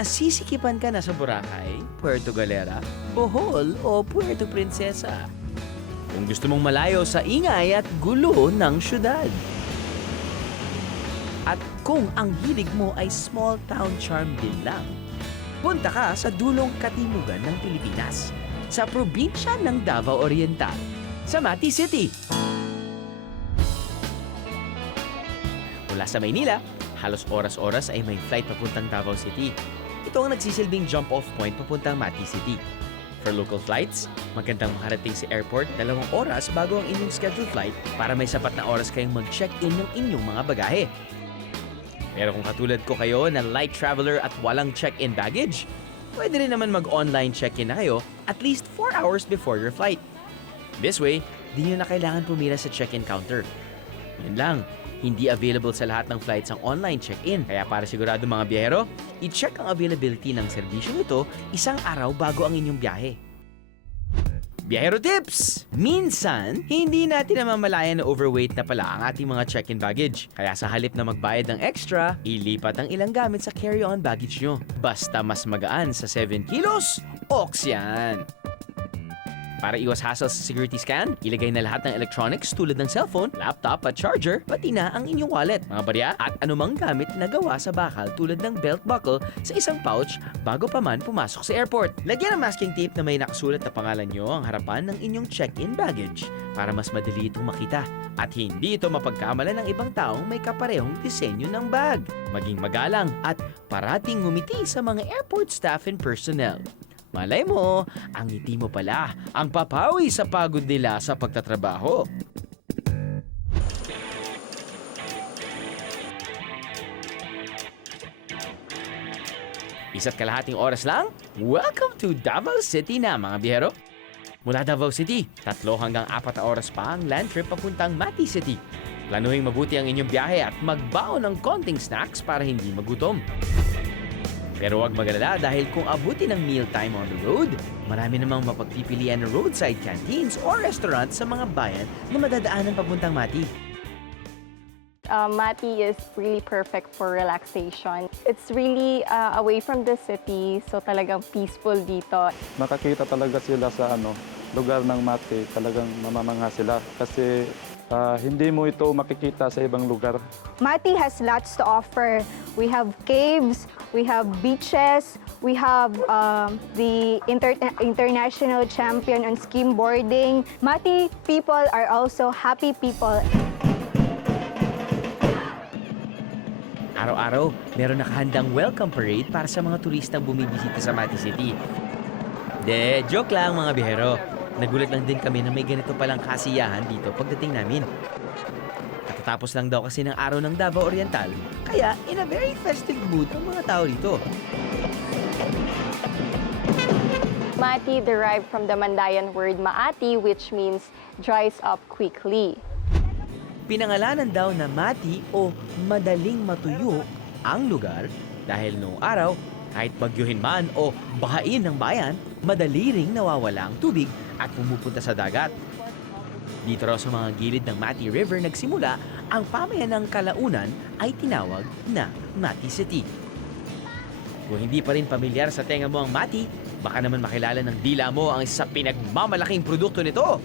nasisikipan ka na sa Boracay, Puerto Galera, Bohol o Puerto Princesa. Kung gusto mong malayo sa ingay at gulo ng syudad. At kung ang hilig mo ay small town charm din lang, punta ka sa dulong katimugan ng Pilipinas, sa probinsya ng Davao Oriental, sa Mati City. Mula sa Maynila, halos oras-oras ay may flight papuntang Davao City. Ito ang nagsisilbing jump-off point papuntang Mati City. For local flights, magandang makarating sa airport 2 oras bago ang inyong scheduled flight para may sapat na oras kayong mag-check-in ng inyong mga bagahe. Pero kung katulad ko kayo na light traveler at walang check-in baggage, pwede rin naman mag-online check-in na kayo at least 4 hours before your flight. This way, di nyo na kailangan pumila sa check-in counter. Yun lang, hindi available sa lahat ng flights ang online check-in. Kaya para sigurado mga biyahero, i-check ang availability ng serbisyong ito 1 araw bago ang inyong biyahe. Biyahero tips! Minsan, hindi natin namamalayan na overweight na pala ang ating mga check-in baggage. Kaya sa halip na magbayad ng extra, ilipat ang ilang gamit sa carry-on baggage nyo. Basta mas magaan sa 7 kilos, oks yan! Para iwas hassle sa security scan, ilagay na lahat ng electronics tulad ng cellphone, laptop at charger, pati na ang inyong wallet, mga barya at anumang gamit na gawa sa bakal tulad ng belt buckle sa isang pouch bago pa man pumasok sa airport. Lagyan ng masking tape na may nakasulat na pangalan nyo ang harapan ng inyong check-in baggage para mas madali itong makita at hindi ito mapagkamala ng ibang taong may kaparehong disenyo ng bag. Maging magalang at parating ngumiti sa mga airport staff and personnel. Malay mo, ang ngiti mo pala ang papawi sa pagod nila sa pagtatrabaho. Isa't kalahating oras lang, welcome to Davao City na mga biyahero. Mula Davao City, 3 hanggang 4 na oras pa ang land trip papuntang Mati City. Planuhin mabuti ang inyong biyahe at magbaon ng konting snacks para hindi magutom. Pero huwag magalala dahil kung abutin ng mealtime on the road, marami namang mapagpipilian na roadside canteens o restaurants sa mga bayan na madadaanan papuntang Mati. Mati is really perfect for relaxation. It's really away from the city, so talagang peaceful dito. Makakita talaga sila sa lugar ng Mati, talagang mamamangha sila kasi hindi mo ito makikita sa ibang lugar. Mati has lots to offer. We have caves, we have beaches, we have the international champion on skimboarding. Mati people are also happy people. Araw-araw, meron nakahandang welcome parade para sa mga turistang bumibisita sa Mati City. Joke lang mga bihero. Nagulat lang din kami na may ganito palang kasiyahan dito pagdating namin. Katatapos lang daw kasi ng araw ng Davao Oriental, kaya in a very festive mood ang mga tao dito. Mati derived from the Mandayan word maati, which means dries up quickly. Pinangalanan daw na Mati o madaling matuyo ang lugar dahil noong araw, kahit bagyuhin man o bahain ng bayan, madali ring nawawala ang tubig at pumupunta sa dagat. Dito raw sa mga gilid ng Mati River nagsimula ang pamayanang kalaunan ay tinawag na Mati City. Kung hindi pa rin pamilyar sa tenga mo ang Mati, baka naman makilala ng dila mo ang isa sa pinagmamalaking produkto nito.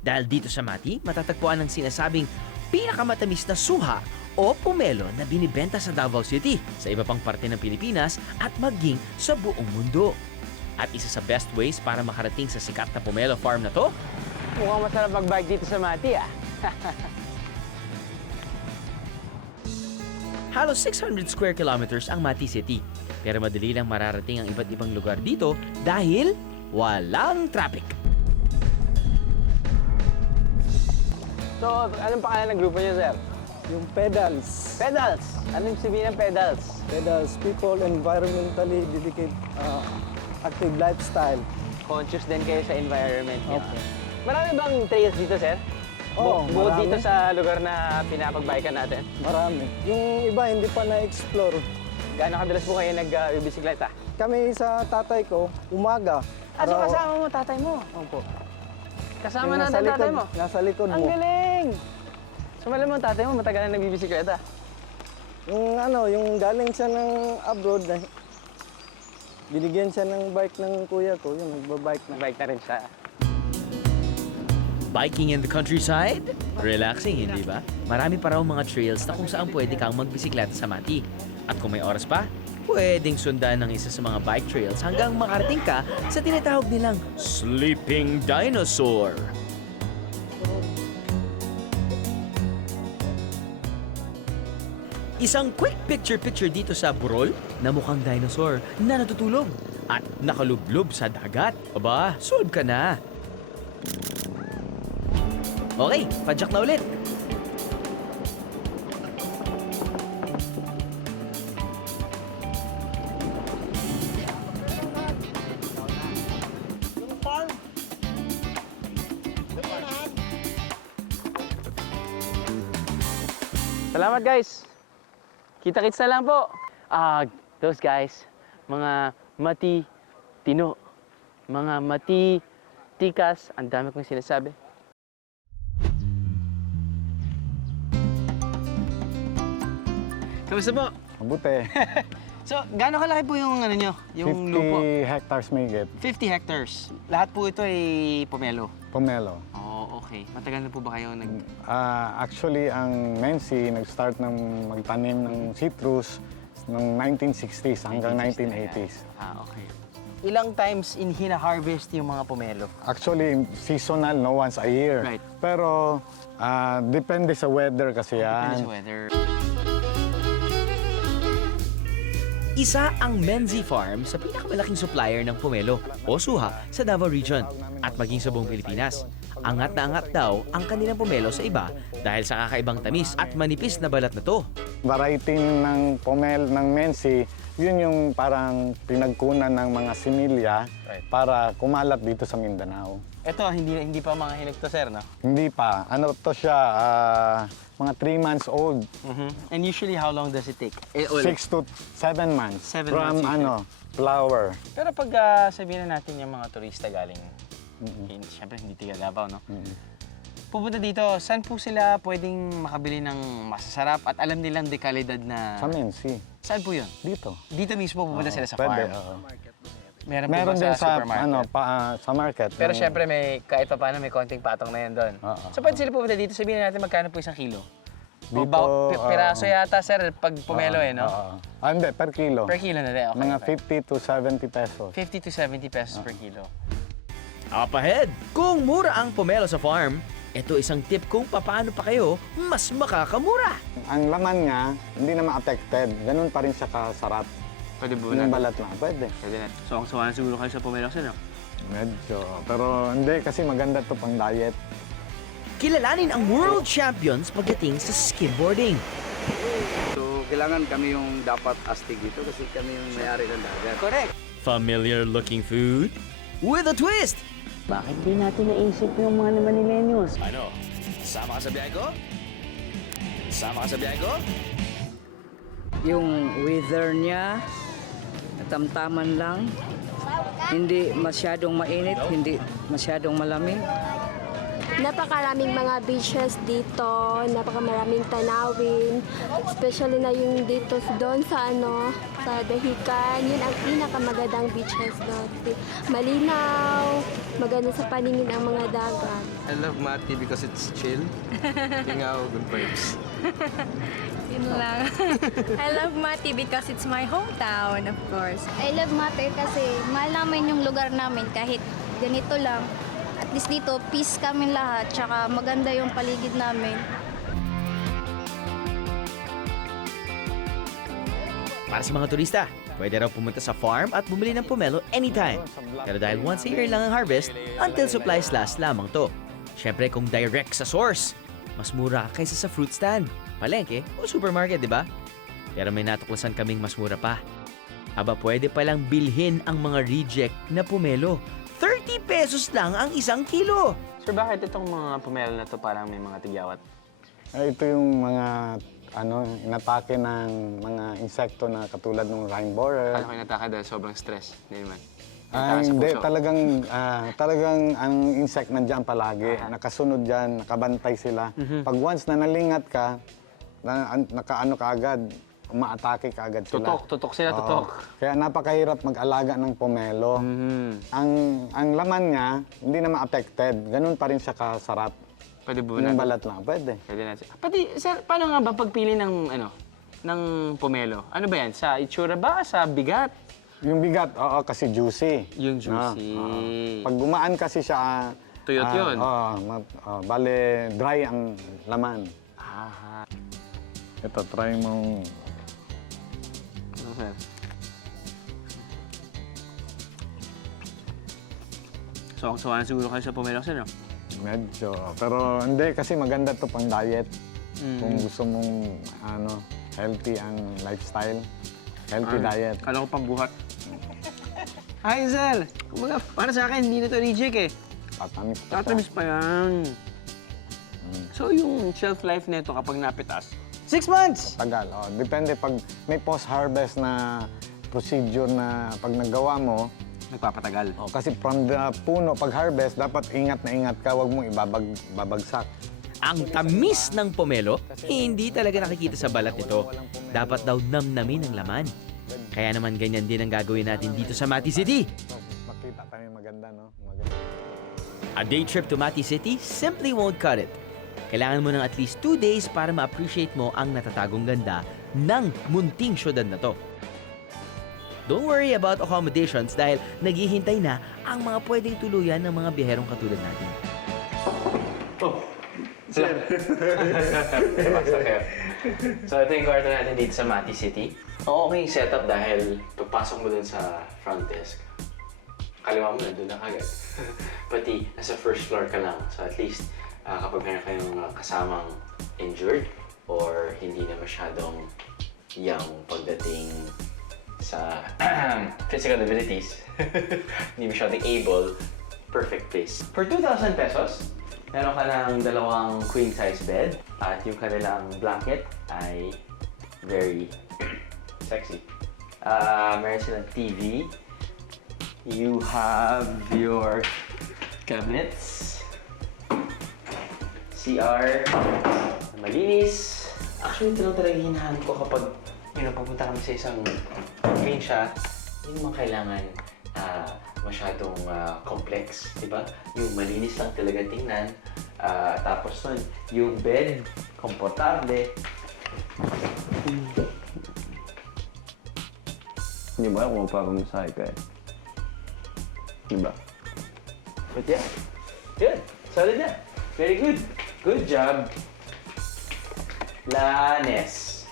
Dahil dito sa Mati, matatagpuan ang sinasabing pinakamatamis na suha o pomelo na binibenta sa Davao City, sa iba pang parte ng Pilipinas at maging sa buong mundo. At isa sa best ways para makarating sa sikat na pomelo farm na to, Mukhang masarap mag-bike dito sa Mati, ah. halos 600 square kilometers ang Mati City. Pero madali lang mararating ang iba't ibang lugar dito dahil walang traffic. So, anong pangalan ng grupo niyo, sir? Yung pedals. Pedals! Anong sabihin ng pedals? Pedals, people environmentally dedicate active lifestyle. Conscious din kayo sa environment niyo. Okay. Marami bang trails dito, sir? Oo, Bukod marami. dito sa lugar na pinapag-biken natin. Marami. Yung iba hindi pa na-explore. Gaano kadalas po kayo nag-bisikleta? Kami sa tatay ko, umaga. So kasama mo tatay mo? Opo. Kasama Yung na nasa tatay likod- mo? Nasa likod Ang mo. galing! So malam mo tatay mo, matagal na nagbibisikleta. Yung galing siya ng abroad, Binigyan siya ng bike ng kuya ko, yung nagbabike na. Bike na rin siya. Biking in the countryside? Relaxing, hindi ba? Marami pa raw mga trails na kung saan pwede kang magbisikleta sa Mati. At kung may oras pa, pwedeng sundan ng isa sa mga bike trails hanggang makarating ka sa tinatawag nilang Sleeping Dinosaur. Isang quick picture-picture dito sa Burol na mukhang dinosaur na natutulog at nakalublob sa dagat. Aba, solve ka na. Okay, padyak na ulit. Salamat guys! Kita-kits na lang po. Those guys, mga mati-tino, mga mati-tikas, ang dami kong sinasabi. Kamusta po? Mabuti. So, gaano kalaki po yung ano nyo? Yung 50 lupo? hectares may get. 50 hectares. Lahat po ito ay pomelo. Pomelo. Oh, okay. Matagal na po ba kayo nag... Actually, ang Mensi nag-start ng magtanim ng citrus noong 1960s hanggang 1980s. Okay. Ilang times in hina-harvest yung mga pomelo? Actually, seasonal, no? Once a year. Right. Pero, depende sa weather kasi Depende yan. sa weather. Isa ang Menzi Farm sa pinakamalaking supplier ng pomelo o suha sa Davao Region at maging sa buong Pilipinas. Angat na angat daw ang kanilang pomelo sa iba dahil sa kakaibang tamis at manipis na balat na to. Variety ng pomel ng Mensi, yun yung parang pinagkunan ng mga similya Right. para kumalat dito sa Mindanao. Ito, hindi pa mga hinog to, sir, no? Hindi pa. Ano to siya, mga 3 months old. And usually, how long does it take? 6 to 7 months 7 from months flower. Pero pag sabihin na natin yung mga turista galing, siyempre hindi tiga Davao, no? Pupunta dito, saan po sila pwedeng makabili ng masasarap at alam nilang dekalidad na... Sa Mensi, Saan po yun? dito. Dito mismo pupunta sila sa Pwede, farm? oo. Meron po Meron ba din sa sa, supermarket? sa market. Pero Yung- siyempre, may, kahit pa paano, may konting patong na yun doon. Oo. So, pwede sila pupunta dito, sabihin natin magkano po isang kilo? O Dito, piraso yata, sir, pag pomelo eh, no? Oo. Hindi, per kilo. Per kilo na din, okay. Mga okay. 50 to 70 pesos. 50 to 70 pesos per kilo. Up ahead! Kung mura ang pomelo sa farm, ito isang tip kung paano pa kayo mas makakamura. Ang laman niya, hindi na ma-affected. Ganun pa rin siya kasarap. Pwede po Yung balat na, pwede. Pwede na. So, ang sawa na siguro kayo sa pomelo, sir, no? Medyo. Pero hindi, kasi maganda to pang diet. Kilalanin ang world champions pagdating sa skimboarding. So, kailangan kami yung dapat astig dito kasi kami yung may-ari ng dagat. Correct. Familiar looking food with a twist. Bakit di natin naisip yung mga Manileños? Ano? Sama ka sa biyahe ko? Sama ka sa biyahe ko? Yung weather niya, tamtaman lang. Hindi masyadong mainit, hindi masyadong malamig. Napakaraming mga beaches dito, napakamaraming tanawin, especially na yung dito doon sa sa Dahican, yun ang pinakamagandang beaches doon. Malinaw, maganda sa paningin ang mga dagat. I love Mati because it's chill. Tingaw, good vibes. Yun lang. I love Mati because it's my hometown, of course. I love Mati kasi mahal namin yung lugar namin kahit ganito lang. At least dito, peace kami lahat, tsaka maganda yung paligid namin. Para sa mga turista, pwede raw pumunta sa farm at bumili ng pomelo anytime. Pero dahil once a year lang ang harvest, until supplies last lamang to. Siyempre kung direct sa source, mas mura kaysa sa fruit stand, palengke o supermarket, di ba? Pero may natuklasan kaming mas mura pa. Aba, pwede palang bilhin ang mga reject na pomelo. 30 pesos lang ang isang kilo. Sir, bakit itong mga pomelo na to parang may mga tigyawat? Ito yung mga inatake ng mga insekto na katulad ng rhine borer. Kala ko nataka dahil sobrang stress. Hindi naman. Hindi, talagang ang insect nandiyan palagi. Nakasunod dyan, nakabantay sila. Pag once na nalingat ka, nakaano ka agad, umaatake kaagad sila. Tutok sila, Oo. tutok. Kaya napakahirap mag-alaga ng pomelo. Ang laman niya, hindi na ma-affected. Ganun pa rin siya kasarap. Pwede ba Yung natin? balat lang, pwede. Pwede natin. Pati, sir, paano nga ba pagpili ng pomelo? Ano ba yan? Sa itsura ba? Sa bigat? Yung bigat, oo, kasi juicy. Yung juicy. Pag gumaan kasi siya, Tuyot yun. bale, dry ang laman. Aha. Ito, try mong... Ano, sir? So na siguro kayo sa pomelo, sir, no? Medyo. Pero hindi, kasi maganda to pang diet. Kung gusto mong healthy ang lifestyle. Healthy diet. Kala ko pang buhat. Hi, sir! Kumbaga, para sa akin, hindi na to reject eh. Tatamis pa siya. Tatamis pa yan. So, yung shelf life nito kapag napitas, 6 months! Tagal. Depende pag may post-harvest na procedure na pag nagawa mo, Nagpapatagal. kasi from the puno, pag-harvest, dapat ingat na ingat ka, huwag mong babagsak. Ang tamis ng pomelo, hindi talaga nakikita sa balat nito. Dapat daw namnamin ang laman. Kaya naman ganyan din ang gagawin natin dito sa Mati City. Makita tayo maganda, no? Maganda. A day trip to Mati City simply won't cut it. Kailangan mo ng at least 2 days para ma-appreciate mo ang natatagong ganda ng munting syudad na to. Don't worry about accommodations dahil naghihintay na ang mga pwedeng tuluyan ng mga biherong katulad natin. So, ito yung kwarto natin dito sa Mati City. Okay yung setup dahil pagpasok mo dun sa front desk, kaliwa mo na doon na agad. Pati nasa first floor ka lang. So at least kapag meron kayong kasamang injured or hindi na masyadong young pagdating sa physical abilities, hindi masyadong able, perfect place. For 2,000 pesos, meron ka ng dalawang queen size bed at yung kanilang blanket ay very sexy. Meron silang TV. You have your cabinets. CR. Malinis. Actually, ito lang talaga hinahanap ko kapag papunta kami sa isang green siya. Hindi naman kailangan masyadong complex, di ba? Yung malinis lang talaga tingnan. Tapos nun, yung bed, komportable. Hindi ba kung mapapamasahe ka eh? Diba? But yeah, good. Solid na. Very good. Good job. Lanes.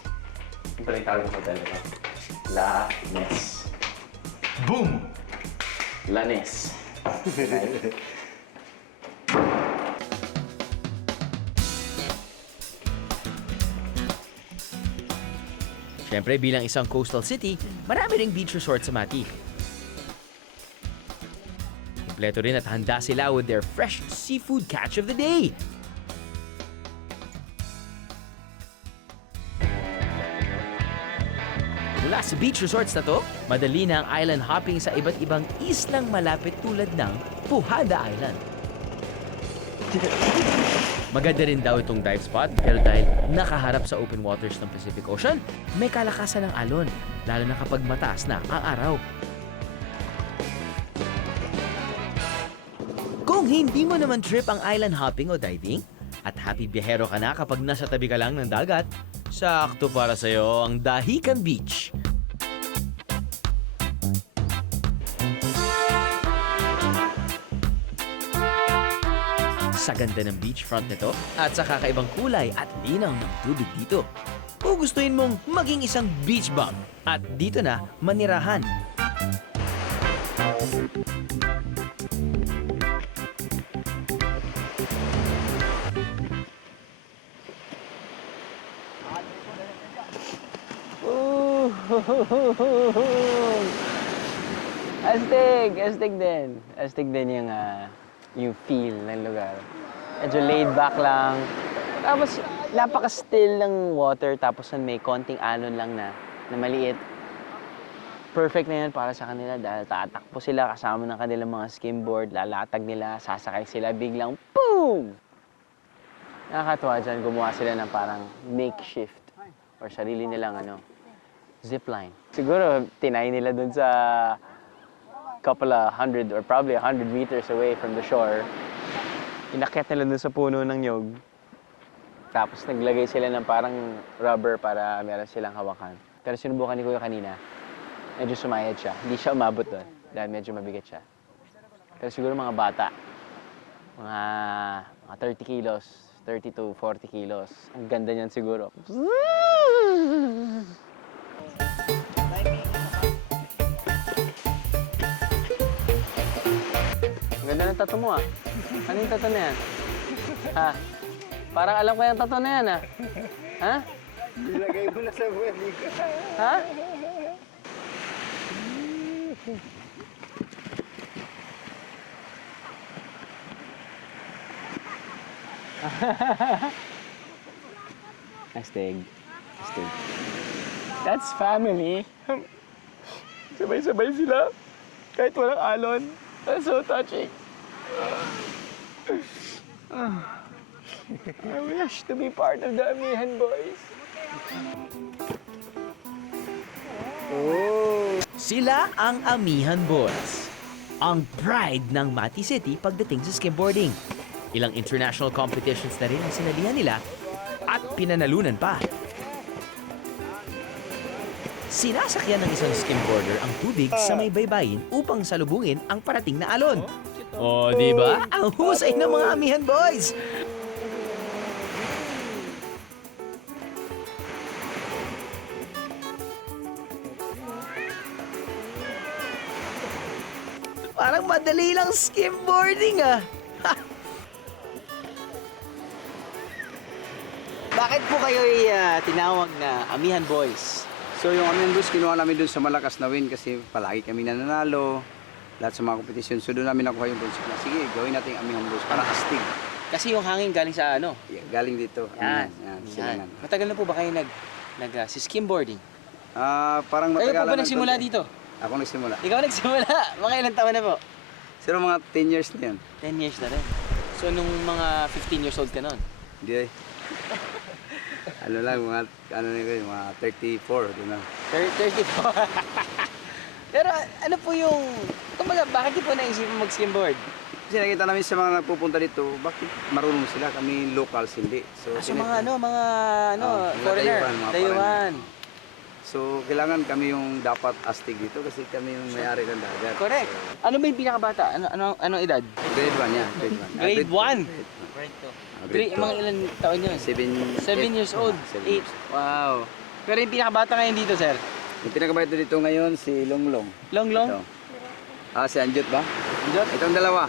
Yung pala yung tawag ng hotel na. Lanes. Boom! Lanes. Siyempre, bilang isang coastal city, marami ring beach resort sa Mati. Kompleto rin at handa sila with their fresh seafood catch of the day. Mula sa beach resorts na to, madali na ang island hopping sa iba't ibang islang malapit tulad ng Pujada Island. Maganda rin daw itong dive spot pero dahil nakaharap sa open waters ng Pacific Ocean, may kalakasan ng alon, lalo na kapag mataas na ang araw. Kung hindi mo naman trip ang island hopping o diving, at happy biyahero ka na kapag nasa tabi ka lang ng dagat, sakto para sa'yo ang Dahican Beach. Sa ganda ng beachfront nito at sa kakaibang kulay at linaw ng tubig dito, gugustuhin mong maging isang beach bum at dito na manirahan. Astig din. Astig din yung feel ng lugar. Medyo laid back lang. Tapos, napaka-still ng water. Tapos may konting alon lang na maliit. Perfect na yan para sa kanila dahil tatakbo sila kasama ng kanilang mga skimboard, lalatag nila, sasakay sila, biglang boom! Nakakatuwa dyan, gumawa sila ng parang makeshift or sarili nilang Zipline. Siguro, tinay nila dun sa couple of hundred or probably 100 meters away from the shore. Inakyat nila dun sa puno ng nyog. Tapos naglagay sila ng parang rubber para meron silang hawakan. Pero sinubukan ni Kuya kanina, medyo sumayad siya. Hindi siya umabot doon dahil medyo mabigat siya. Pero siguro mga bata, mga 30 kilos, 30 to 40 kilos. Ang ganda niyan siguro. Ang ganda ng tattoo mo ah. Ano yung tattoo na yan? Ha? Parang alam ko yung tattoo na yan ah. Ha? Nilagay mo na sa buwan. Ha? Astig. Astig. That's family. Sabay-sabay sila. Kahit walang alon. That's so touching. I wish to be part of the Amihan Boys. Sila ang Amihan Boys. Ang pride ng Mati City pagdating sa skimboarding. Ilang international competitions na rin ang sinalihan nila at pinanalunan pa. Sinasakyan ng isang skimboarder ang tubig sa may baybayin upang salubungin ang parating na alon. O, di ba? Ang husay ng mga Amihan Boys! Parang madali lang skimboarding ah. Bakit po kayo tinawag na Amihan Boys? So yung Amihan Boys, kinuha namin dun sa malakas na wind kasi palagi kami nananalo. Lahat sa mga kompetisyon. So doon namin nakuha yung concept na, sige, gawin natin yung Amihan Boys para astig. Kasi yung hangin galing sa ano? Yeah, galing dito. Yan. Yan, silangan. Matagal na po ba kayo skimboarding? Parang Kayo matagal po ba nagsimula dito? Ako nagsimula. Ikaw nagsimula? Mga ilang taon na po? Pero mga 10 years na yan. 10 years na rin. So nung mga 15 years old ka noon? Hindi eh. Ano lang, mga 34. Doon na. 34. Pero ano po yung... Kumbaga, bakit po naisipin mag-skimboard? Kasi nakita namin sa mga nagpupunta dito, bakit marunong sila? Kami locals, hindi. So, mga foreigner, mga Taiwan. So, kailangan kami yung dapat astig dito kasi kami yung may-ari ng dagat. Correct. Ano ba yung pinakabata? Anong edad? Grade 1 yan. Grade 1? Grade 2. Mga ilan taon yun? 7 years old? 8? Wow. Pero yung pinakabata ngayon dito, sir? Yung pinakabata dito ngayon, si Longlong. Longlong? Ito. Si Anjot ba? Anjot? Itong dalawa.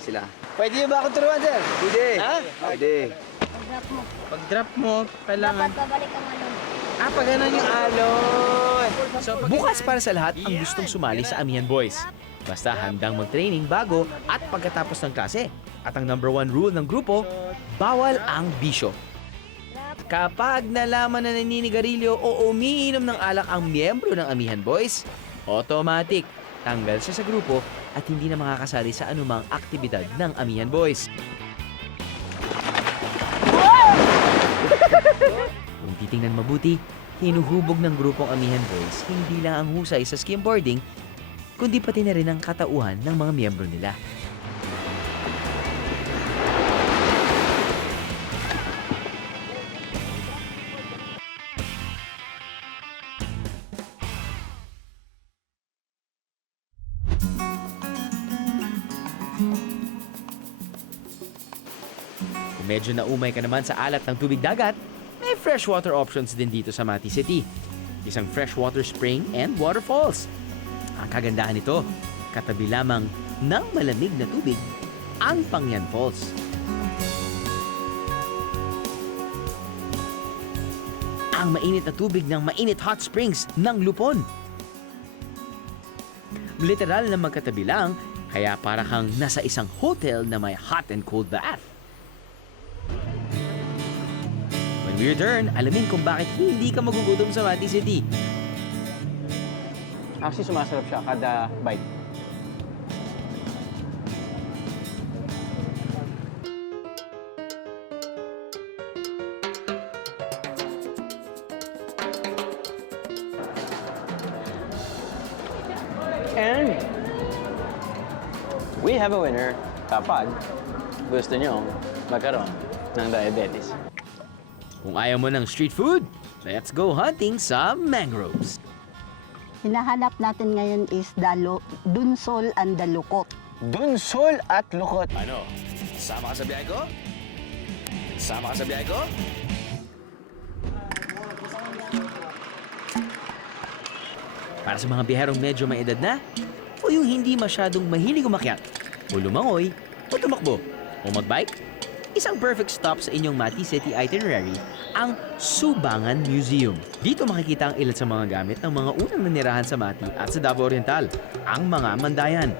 Sila. Pwede niyo ba ako turuan, sir? Pwede. Ha? Pwede. Pag-drop mo, kailangan... Dapat babalik ang alon. Pag ganun yung alon. So, Bukas para sa lahat ang gustong sumali sa Amihan Boys. Basta handang mag-training bago at pagkatapos ng klase. At ang number 1 rule ng grupo, bawal ang bisyo. Kapag nalaman na naninigarilyo o umiinom ng alak ang miyembro ng Amihan Boys, automatic tanggal siya sa grupo at hindi na makakasali sa anumang aktibidad ng Amihan Boys. Kung titingnan mabuti, hinuhubog ng grupong Amihan Boys hindi lang ang husay sa skimboarding, kundi pati na rin ang katauhan ng mga miyembro nila. Kung medyo naumay ka naman sa alat ng tubig dagat, may freshwater options din dito sa Mati City. Isang freshwater spring and waterfalls. Ang kagandahan nito, katabi lamang ng malamig na tubig, ang Pangyan Falls. Ang mainit na tubig ng mainit hot springs ng Lupon. Literal na magkatabi lang, kaya para kang nasa isang hotel na may hot and cold bath. When we return, alamin kung bakit hindi ka magugutom sa Mati City. Actually, sumasarap siya kada bite. we have a winner kapag gusto nyo magkaroon ng diabetes. Kung ayaw mo ng street food, let's go hunting sa mangroves. Hinahanap natin ngayon is dunsol and dalukot. Dunsol at lukot. Ano? Sama ka sa biyahe ko? Sama ka sa biyahe ko? Para sa mga biherong medyo may edad na, o yung hindi masyadong mahilig umakyat, o lumangoy, o tumakbo, o magbike, isang perfect stop sa inyong Mati City itinerary ang Subangan Museum. Dito makikita ang ilan sa mga gamit ng mga unang nanirahan sa Mati at sa Davao Oriental, ang mga mandayan.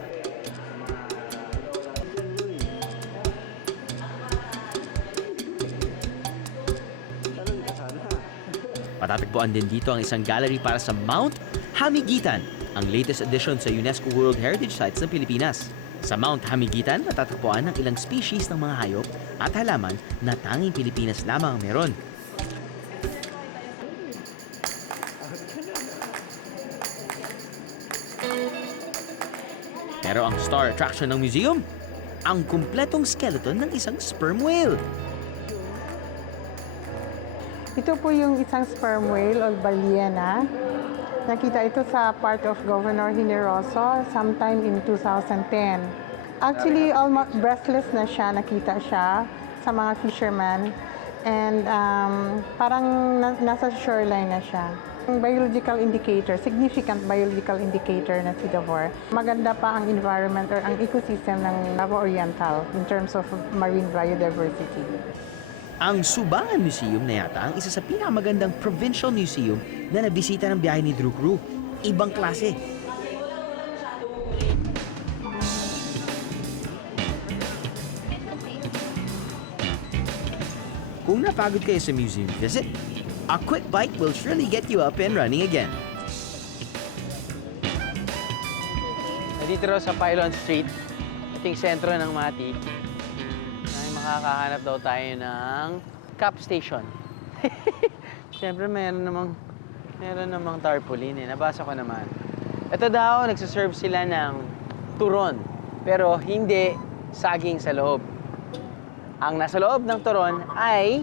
Patatagpuan din dito ang isang gallery para sa Mount Hamiguitan, ang latest addition sa UNESCO World Heritage Sites ng Pilipinas. Sa Mount Hamiguitan, matatagpuan ang ilang species ng mga hayop at halaman na tanging Pilipinas lamang ang meron. Pero ang star attraction ng museum, ang kumpletong skeleton ng isang sperm whale. Ito po yung isang sperm whale o baliena. Nakita ito sa part of Governor Generoso sometime in 2010. Actually, almost breathless na siya, nakita siya sa mga fishermen. And parang nasa shoreline na siya. Biological indicator, significant biological indicator na si Davao. Maganda pa ang environment or ang ecosystem ng Davao Oriental in terms of marine biodiversity. Ang Subangan Museum na yata ang isa sa pinakamagandang provincial museum na nabisita ng biyahe ni Drew Crew. Ibang klase. Kung napagod kayo sa museum visit, a quick bite will surely get you up and running again. Dito raw sa Pylon Street, ito yung sentro ng Mati, ay makakahanap daw tayo ng cap station. Siyempre, meron namang tarpaulin eh. Nabasa ko naman. Ito daw, nagsaserve sila ng turon, pero hindi saging sa loob. Ang nasa loob ng turon ay...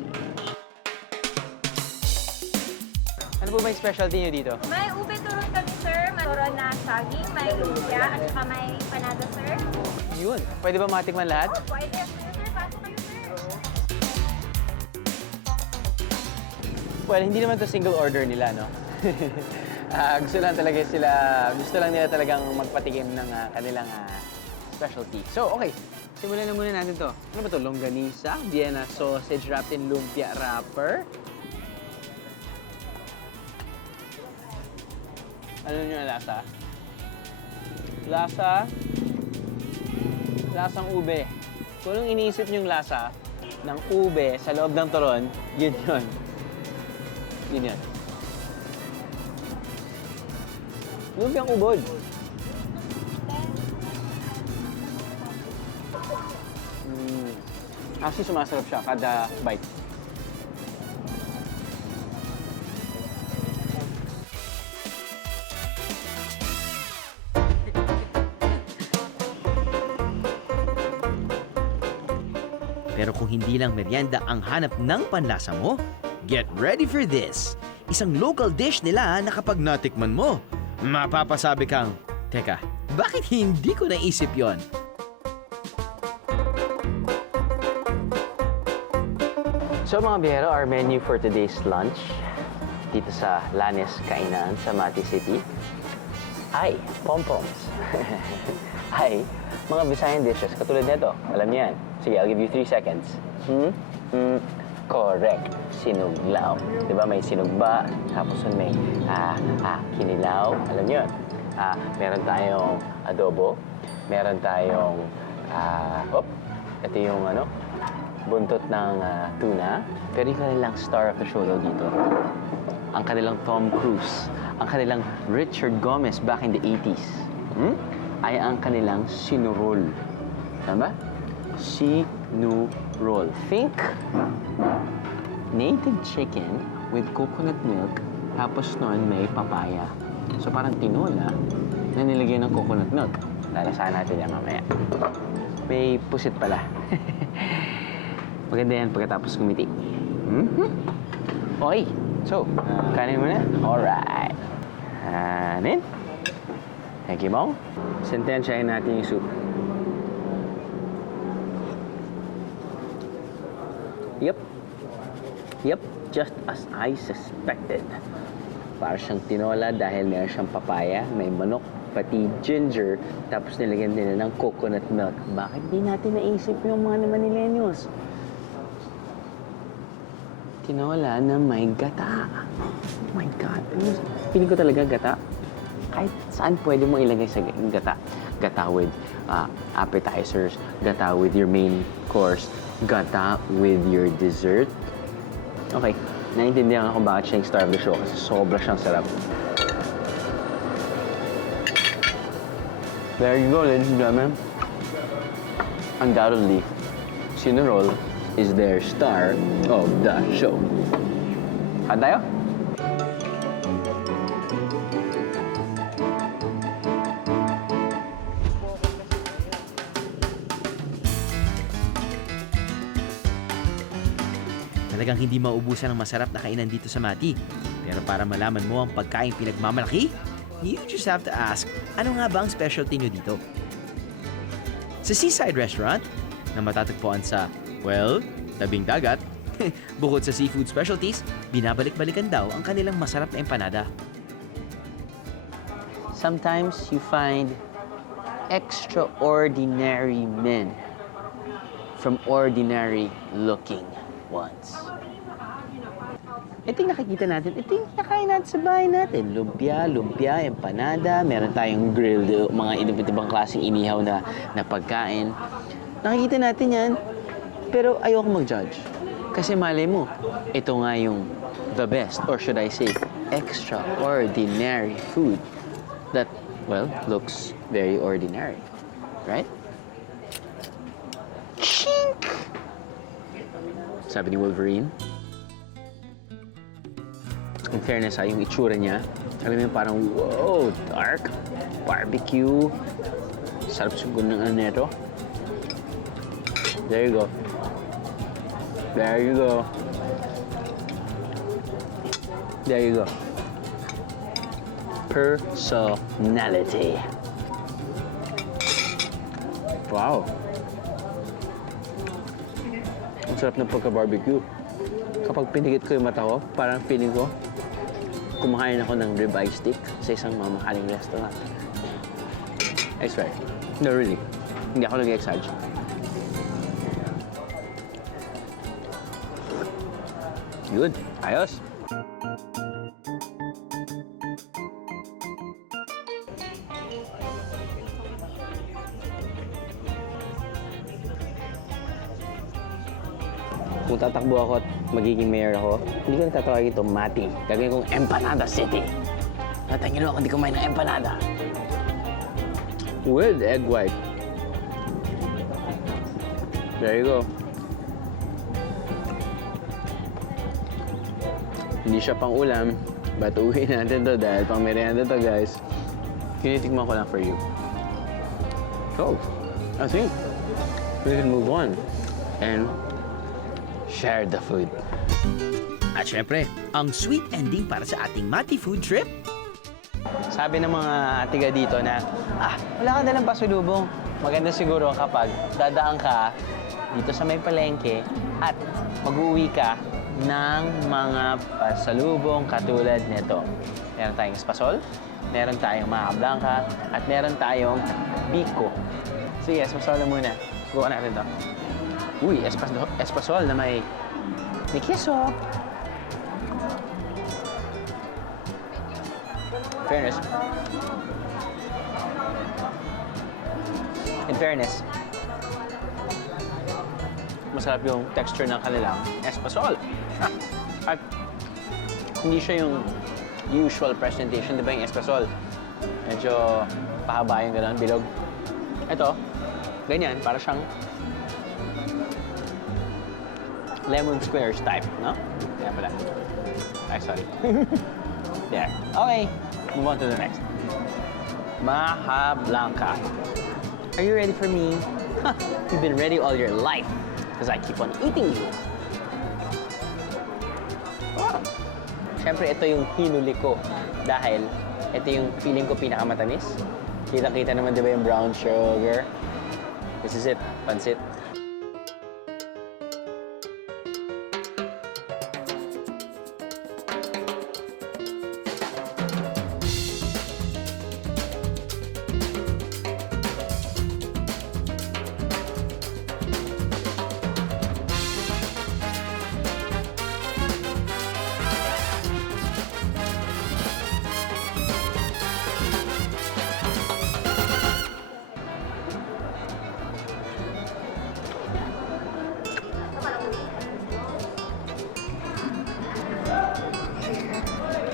Ano po ba yung specialty nyo dito? May ube turon kami, sir. May turon na saging, may lumpia, at saka may panada, sir. Yun. Pwede ba matikman lahat? Oh, pwede. Sir, pasok kayo, sir. Well, hindi naman to single order nila, no? Gusto lang nila talagang magpatikim ng kanilang specialty. So, okay. Simulan na muna natin to. Ano ba to? Longganisa, Vienna sausage wrapped in lumpia wrapper. Ano nyo ang lasa? Lasang ube. Kung anong iniisip nyo yung lasa ng ube sa loob ng turon, yun yun. Yun yun. Lumpiang ubod. Actually, sumasarap siya kada bite. Pero kung hindi lang merienda ang hanap ng panlasa mo, get ready for this! Isang local dish nila na kapag natikman mo, mapapasabi kang, teka, bakit hindi ko naisip yon? So mga biyero, our menu for today's lunch dito sa Lanes Kainan sa Mati City ay pom-poms. Ay mga Visayan dishes katulad nito. Alam niyo yan. Sige, I'll give you 3 seconds. Correct. Sinuglaw. Diba may sinugba, tapos may kinilaw. Alam niyo yun. Meron tayong adobo. Meron tayong ito yung buntot ng tuna. Pero yung kanilang star of the show daw dito, ang kanilang Tom Cruise, ang kanilang Richard Gomez back in the 80s, ay ang kanilang sinurol. Tama? Sinurol. Think native chicken with coconut milk, tapos noon may papaya. So parang tinola na nilagyan ng coconut milk. Lalasahan natin yan mamaya. May pusit pala. Maganda yan pagkatapos kumiti. Okay. So, kanin mo na. Alright. Kanin. Thank you, Mong. Sentensyahin natin yung soup. Yep, just as I suspected. Para siyang tinola dahil meron siyang papaya, may manok, pati ginger, tapos nilagyan nila ng coconut milk. Bakit di natin naisip yung mga Manileños? Tinola na may gata. Oh my God. Piling ko talaga gata. Kahit saan pwede mo ilagay sa gata. Gata with appetizers, gata with your main course, gata with your dessert. Okay, naiintindihan ako bakit siya yung star of the show kasi sobra siyang sarap. There you go, ladies and gentlemen. Undoubtedly, Cinnarol is their star of the show. Kain tayo? Talagang hindi maubusan ng masarap na kainan dito sa Mati. Pero para malaman mo ang pagkain pinagmamalaki, you just have to ask, ano nga ba ang specialty nyo dito? Sa Seaside Restaurant, na matatagpuan sa, well, tabing dagat, bukod sa seafood specialties, binabalik-balikan daw ang kanilang masarap na empanada. Sometimes you find extraordinary men from ordinary looking ones. Ito yung nakikita natin. Ito yung nakain natin sa bahay natin. Lumpia, empanada. Meron tayong grilled, mga iba't-ibang klaseng inihaw na pagkain. Nakikita natin yan, pero ayoko mag-judge. Kasi malay mo, ito nga yung the best, or should I say, extraordinary food that, well, looks very ordinary. Right? Chink! Sabi ni Wolverine. In fairness, yung itsura niya, alam mo yung parang, wow, dark, barbecue, sarap sugon ng ano nito. There you go. There you go. There you go. Personality. Wow. Ang sarap ng pagka-barbecue. Kapag pinigit ko yung mata ko, parang feeling ko, kumakain ako ng ribeye steak sa isang mamahaling restaurant. I swear. No, really. Hindi ako nag-exaggerate. Good. Ayos. Kung tatakbo ako at magiging mayor ako, hindi ko natatawagin ito Mati. Gagawin kong Empanada City. Natangin ako, hindi kumain ng empanada. With egg white. There you go. Hindi siya pang ulam, but uwi natin to dahil pang merienda to, guys. Tinitikman ko lang for you. So, I think we can move on and share the food. At syempre, ang sweet ending para sa ating Mati food trip. Sabi ng mga tiga dito na, wala ka dalang pasulubong. Maganda siguro kapag dadaan ka dito sa may palengke at mag-uwi ka ng mga pasalubong katulad nito. Meron tayong espasol, meron tayong mga blanca, at meron tayong biko. Sige, espasol na muna. Subukan natin to. Uy, espasol na may queso. In fairness, masarap yung texture ng kanilang espasol. At hindi siya yung usual presentation, di ba yung espasol? Medyo pahaba yung gano'n, bilog. Ito, ganyan, para siyang lemon squares type, no? Kaya pala. Ay, sorry. There. Okay, move on to the next. Maha Blanca. Are you ready for me? You've been ready all your life because I keep on eating you. Siyempre, ito yung hinuli ko dahil ito yung feeling ko pinakamatamis. Kitang-kita naman, di ba, yung brown sugar? This is it, pansit.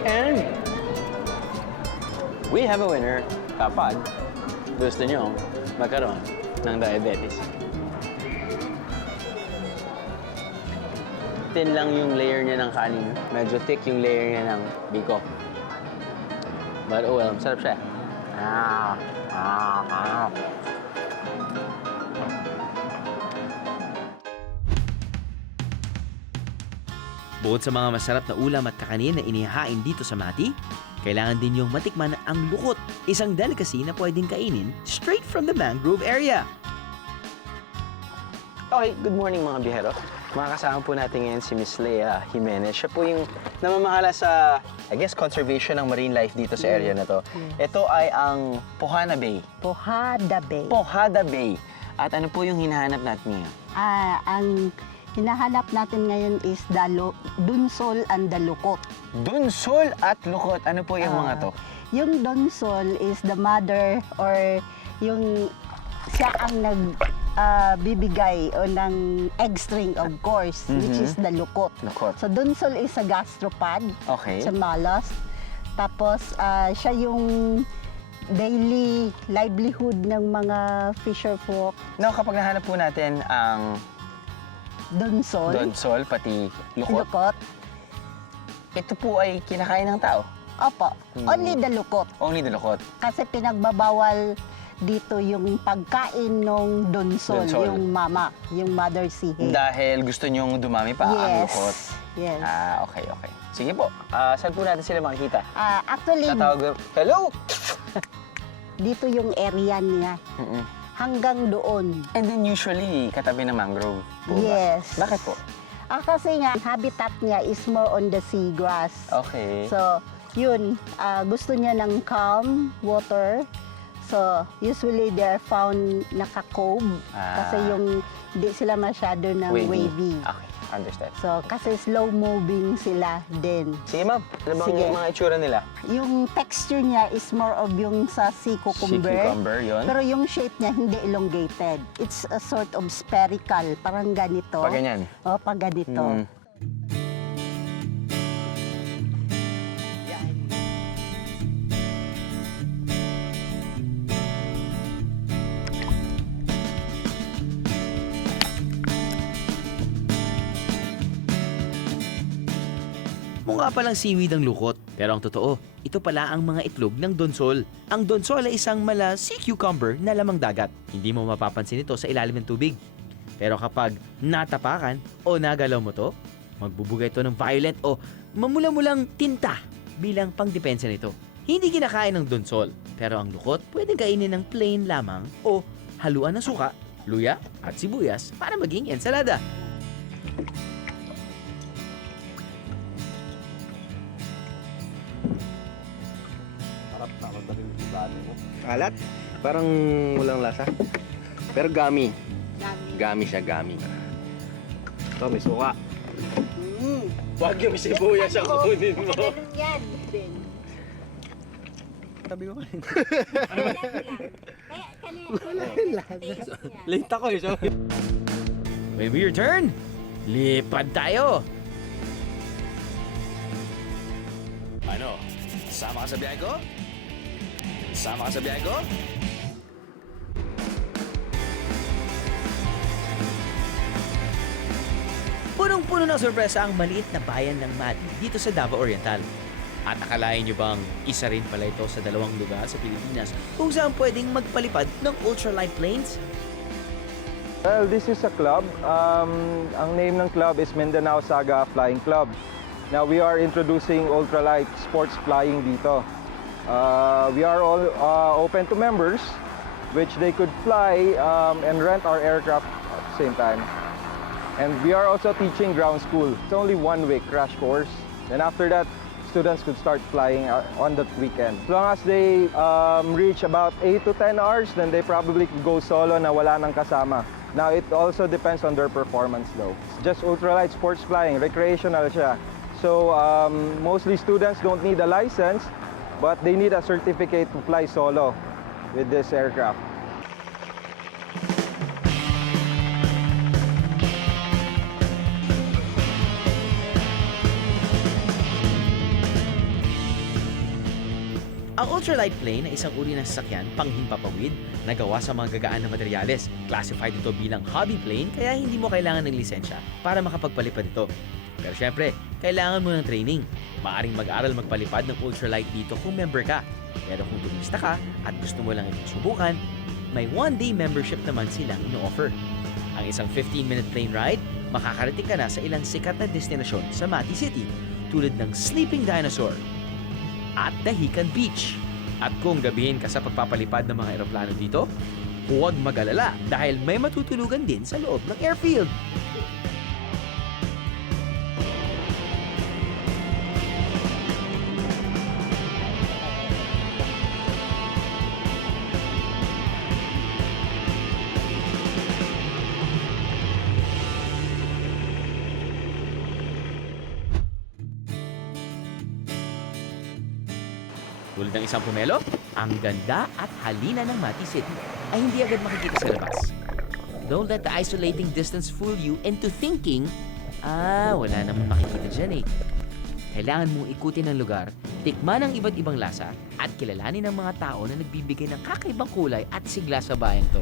And we have a winner kapag gusto nyo magkaroon ng diabetes. Thin lang yung layer niya ng kanin. Medyo thick yung layer niya ng biko. But oh well, sarap siya. Bukod sa mga masarap na ulam at kakanin na inihahain dito sa Mati, kailangan din yung matikman ang lukot, isang delicacy na pwedeng kainin straight from the mangrove area. Okay, good morning mga bihero. Makakasama po natin ngayon si Miss Lea Jimenez. Siya po yung namamahala sa, I guess, conservation ng marine life dito sa area na to. Ito ay ang Pohana Bay. Pohada Bay. Pohada Bay. At ano po yung hinahanap natin ngayon? Ang hinahanap natin ngayon is dunsol and dalukot. Dunsol at lukot. Ano po yung mga to? Yung dunsol is the mother or yung siya ang nagbibigay o ng egg string, of course, which is the lukot. Lukot. So dunsol is a gastropod. Okay. Sa mollusk. Tapos siya yung daily livelihood ng mga fisher folk. Now, kapag nahanap po natin ang Dunsol. dunsol, pati lukot, ito po ay kinakain ng tao. Opo. Only the lukot. Only the lukot. Kasi pinagbabawal dito yung pagkain ng dunsol, Dunsol. yung mama, yung mother sea hen. Dahil gusto nyong dumami pa ang lukot. Yes. Okay. Sige po. Saan po natin sila makikita? Actually, Tatawag. Hello! dito yung area niya. Hanggang doon. And then usually, katabi ng mangrove po ba? Yes. Bakit po? Kasi nga, habitat niya is more on the seagrass. Okay. So, yun, gusto niya ng calm water. So, usually they're found naka-cove. Kasi yung di sila masyado ng wavy. Okay, understand. So, kasi slow-moving sila din. Sige ma'am, ano bang Sige. mga itsura nila? Yung texture niya is more of yung sa sea cucumber. Sea cucumber, yun. Pero yung shape niya hindi elongated. It's a sort of spherical, parang ganito. Pag ganyan? Pag ganito. Mukha palang seaweed ang lukot, pero ang totoo, ito pala ang mga itlog ng donsol. Ang donsol ay isang mala sea cucumber na lamang dagat. Hindi mo mapapansin ito sa ilalim ng tubig. Pero kapag natapakan o nagalaw mo to, magbubugay ito ng violet o mamula-mulang tinta bilang pangdepensa nito. Hindi kinakain ng donsol, pero ang lukot pwedeng kainin ng plain lamang o haluan ng suka, luya at sibuyas para maging ensalada. Alat? Parang walang lasa. Pero gami. Gami siya, gami. Ito, may suka. Wag yung sibuyas ang kunin mo. Yan. Tabi ko kanina. Late ako eh. When we return, lipad tayo! Ano? Sama ka sa biyahe ko? Sama ka sa biyahe ko? Punong-puno ng sorpresa ang maliit na bayan ng Mati dito sa Davao Oriental. At akalain nyo bang isa rin pala ito sa 2 lugar sa Pilipinas kung saan pwedeng magpalipad ng ultralight planes? Well, this is a club. Ang name ng club is Mindanao Saga Flying Club. Now, we are introducing ultralight sports flying dito. We are all open to members, which they could fly and rent our aircraft at the same time. And we are also teaching ground school. It's only 1 week crash course. Then after that, students could start flying on that weekend. As long as they reach about 8 to 10 hours, then they probably could go solo na wala nang kasama. Now, it also depends on their performance though. It's just ultralight sports flying, recreational siya. So, mostly students don't need a license, but they need a certificate to fly solo with this aircraft. Ang ultralight plane ay isang uri ng sasakyan panghimpapawid na gawa sa mga gagaan na materyales. Classified ito bilang hobby plane kaya hindi mo kailangan ng lisensya para makapagpalipad ito. Pero syempre, kailangan mo ng training. Maaring mag-aral magpalipad ng ultralight dito kung member ka. Pero kung turista ka at gusto mo lang itong subukan, may 1-day membership naman silang ino-offer. Ang isang 15-minute plane ride, makakarating ka na sa ilang sikat na destinasyon sa Mati City tulad ng Sleeping Dinosaur at Dahican Beach. At kung gabihin ka sa pagpapalipad ng mga eroplano dito, huwag mag-alala dahil may matutulugan din sa loob ng airfield. Tulad ng isang pumelo, ang ganda at halina ng Mati City ay hindi agad makikita sa labas. Don't let the isolating distance fool you into thinking, wala naman makikita dyan eh. Kailangan mong ikutin ang lugar, tikman ang iba't ibang lasa, at kilalanin ang mga tao na nagbibigay ng kakaibang kulay at sigla sa bayang to.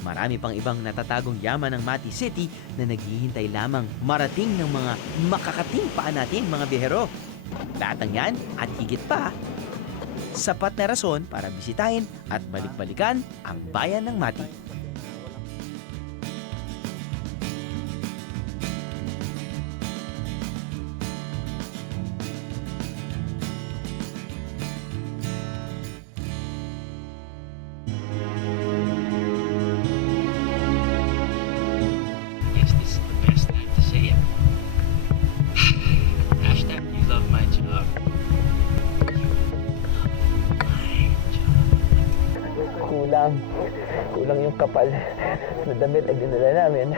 Marami pang ibang natatagong yaman ng Mati City na naghihintay lamang marating ng mga makakating paa natin mga biyahero. Lahat ng yan at higit pa, sapat na rason para bisitahin at balik-balikan ang bayan ng Mati. I guess this is the best time to say it. Hashtag you love my job. Kulang yung kapal na damit na dinala namin.